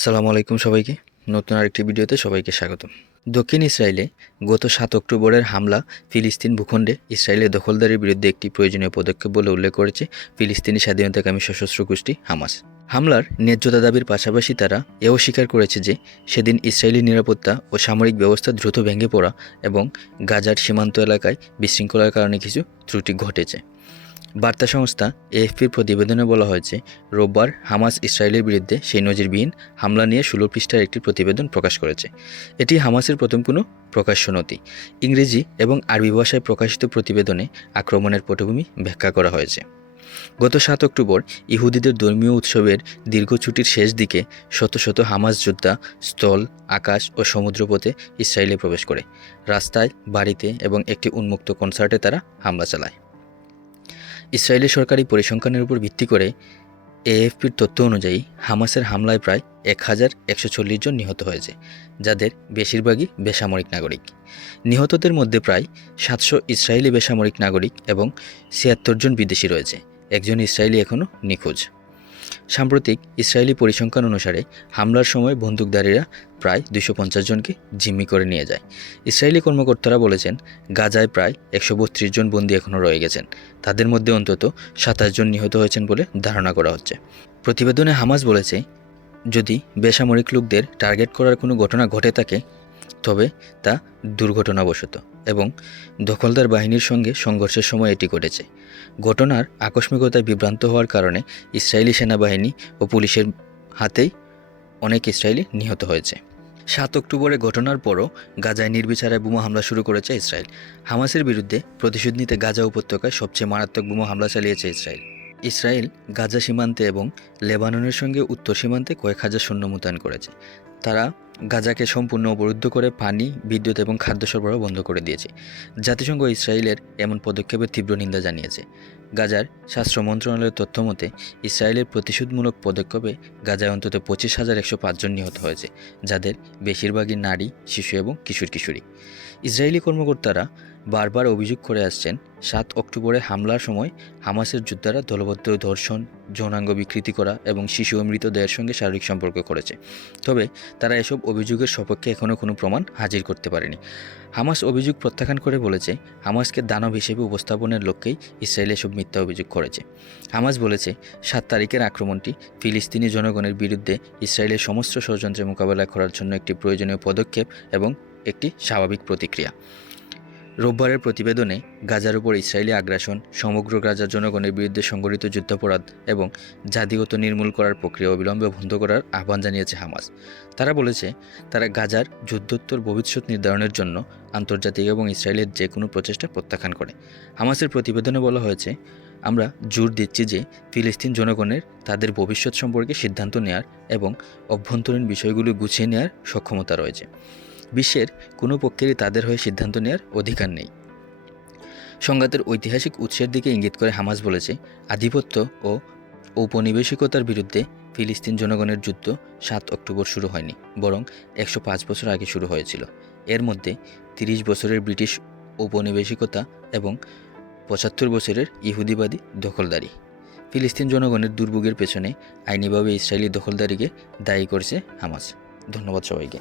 আসসালামু আলাইকুম সবাইকে। নতুন আরেকটি ভিডিওতে সবাইকে স্বাগতম। দক্ষিণ ইসরায়েলে গত ৭ অক্টোবরের হামলা ফিলিস্তিন ভূখণ্ডে ইসরায়েলের দখলদারির বিরুদ্ধে একটি প্রয়োজনীয় পদক্ষেপ বলে উল্লেখ করেছে ফিলিস্তিনি স্বাধীনতাকামী সশস্ত্র গোষ্ঠী হামাস। হামলার ন্যায্যতা দাবির পাশাপাশি তারা এও স্বীকার করেছে যে সেদিন ইসরায়েলি নিরাপত্তা ও সামরিক ব্যবস্থা দ্রুত ভেঙে পড়া এবং গাজার সীমান্ত এলাকায় বিশৃঙ্খলার কারণে কিছু ত্রুটি ঘটেছে। বার্তা সংস্থা এএফপির প্রতিবেদনে বলা হয়েছে, রোববার হামাস ইসরায়েলের বিরুদ্ধে সেই নজিরবিহীন হামলা নিয়ে ১৬ পৃষ্ঠার একটি প্রতিবেদন প্রকাশ করেছে। এটি হামাসের প্রথম কোনো প্রকাশ্য নথি। ইংরেজি এবং আরবি ভাষায় প্রকাশিত প্রতিবেদনে আক্রমণের পটভূমি ব্যাখ্যা করা হয়েছে। গত ৭ অক্টোবর ইহুদিদের ধর্মীয় উৎসবের দীর্ঘ ছুটির শেষ দিকে শত শত হামাস যোদ্ধা স্থল, আকাশ ও সমুদ্রপথে ইসরায়েলে প্রবেশ করে। রাস্তায়, বাড়িতে এবং একটি উন্মুক্ত কনসার্টে তারা হামলা চালায়। ইসরায়েলের সরকারি পরিসংখ্যানের উপর ভিত্তি করে এএফপির তথ্য অনুযায়ী হামাসের হামলায় প্রায় ১,১৪০ জন নিহত হয়েছে, যাদের বেশিরভাগই বেসামরিক নাগরিক। নিহতদের মধ্যে প্রায় ৭০০ ইসরায়েলি বেসামরিক নাগরিক এবং ৭৬ জন বিদেশি রয়েছে। একজন ইসরায়েলি এখনও নিখোঁজ। সাম্প্রতিক ইসরায়েলি পরিসংখ্যান অনুসারে হামলার সময় বন্দুকধারীরা প্রায় ২৫০ জনকে জিম্মি করে নিয়ে যায়। ইসরায়েলি কর্মকর্তারা বলেছেন, গাজায় প্রায় ১৩২ জন বন্দী এখনও রয়ে গেছেন। তাদের মধ্যে অন্তত ২৭ জন নিহত হয়েছেন বলে ধারণা করা হচ্ছে। প্রতিবেদনে হামাস বলেছে, যদি বেসামরিক লোকদের টার্গেট করার কোনো ঘটনা ঘটে থাকে তবে তা দুর্ঘটনাবশত এবং দখলদার বাহিনীর সঙ্গে সংঘর্ষের সময় এটি ঘটেছে। ঘটনার আকস্মিকতায় বিভ্রান্ত হওয়ার কারণে ইসরায়েলি সেনাবাহিনী ও পুলিশের হাতেই অনেক ইসরায়েলি নিহত হয়েছে। ৭ অক্টোবরে ঘটনার পরও গাজায় নির্বিচারে বোমা হামলা শুরু করেছে ইসরায়েল। হামাসের বিরুদ্ধে প্রতিশোধ নিতে গাজা উপত্যকায় সবচেয়ে মারাত্মক বোমা হামলা চালিয়েছে ইসরায়েল গাজা সীমান্তে এবং লেবাননের সঙ্গে উত্তর সীমান্তে কয়েক হাজার সৈন্য মোতায়েন করেছে। তারা গাজাকে সম্পূর্ণ অবরুদ্ধ করে পানি, বিদ্যুৎ এবং খাদ্য সরবরাহ বন্ধ করে দিয়েছে। জাতিসংঘ ইসরায়েলের এমন পদক্ষেপের তীব্র নিন্দা জানিয়েছে। গাজার স্বাস্থ্য মন্ত্রণালয়ের তথ্য মতে ইসরায়েলের প্রতিশোধমূলক পদক্ষেপে গাজায় অন্তত ২৫,১০৫ জন নিহত হয়েছে, যাদের বেশিরভাগই নারী, শিশু এবং কিশোরী। ইসরায়েলি কর্মকর্তারা বারবার অভিযোগ করে আসছেন, ৭ অক্টোবরে হামলার সময় হামাসের যোদ্ধারা দলবদ্ধ ধর্ষণ, যৌনাঙ্গ বিকৃতি করা এবং শিশু ও মৃতদেহের সঙ্গে শারীরিক সম্পর্ক করেছে। তবে তারা এসব অভিযোগের সপক্ষে এখনও কোনো প্রমাণ হাজির করতে পারেনি। হামাস অভিযোগ প্রত্যাখ্যান করে বলেছে, হামাসকে দানব হিসেবে উপস্থাপনের লক্ষ্যেই ইসরায়েল এসব মিথ্যা অভিযোগ করেছে। হামাস বলেছে, ৭ তারিখের আক্রমণটি ফিলিস্তিনি জনগণের বিরুদ্ধে ইসরায়েলের সমস্ত ষড়যন্ত্রের মোকাবেলা করার জন্য একটি প্রয়োজনীয় পদক্ষেপ এবং একটি স্বাভাবিক প্রতিক্রিয়া। রোববারের প্রতিবেদনে গাজার উপর ইসরায়েলি আগ্রাসন, সমগ্র গাজার জনগণের বিরুদ্ধে সংগঠিত যুদ্ধাপরাধ এবং জাতিগত নির্মূল করার প্রক্রিয়া অবিলম্বে বন্ধ করার আহ্বান জানিয়েছে হামাস। তারা বলেছে, তারা গাজার যুদ্ধোত্তর ভবিষ্যৎ নির্ধারণের জন্য আন্তর্জাতিক এবং ইসরায়েলের যে কোনো প্রচেষ্টা প্রত্যাখ্যান করে। হামাসের প্রতিবেদনে বলা হয়েছে, আমরা জোর দিচ্ছি যে ফিলিস্তিন জনগণের তাদের ভবিষ্যৎ সম্পর্কে সিদ্ধান্ত নেয়ার এবং অভ্যন্তরীণ বিষয়গুলো গুছিয়ে নেওয়ার সক্ষমতা রয়েছে। বিশ্বের কোনো পক্ষেরই তাদের হয়ে সিদ্ধান্ত নেওয়ার অধিকার নেই। সংঘাতের ঐতিহাসিক উৎসের দিকে ইঙ্গিত করে হামাস বলেছে, আধিপত্য ও ঔপনিবেশিকতার বিরুদ্ধে ফিলিস্তিন জনগণের যুদ্ধ ৭ অক্টোবর শুরু হয়নি, বরং ১০৫ বছর আগে শুরু হয়েছিল। এর মধ্যে ৩০ বছরের ব্রিটিশ ঔপনিবেশিকতা এবং ৭৫ বছরের ইহুদিবাদী দখলদারি। ফিলিস্তিন জনগণের দুর্ভোগের পেছনে আইনিভাবে ইসরায়েলি দখলদারিকে দায়ী করেছে হামাস। ধন্যবাদ সবাইকে।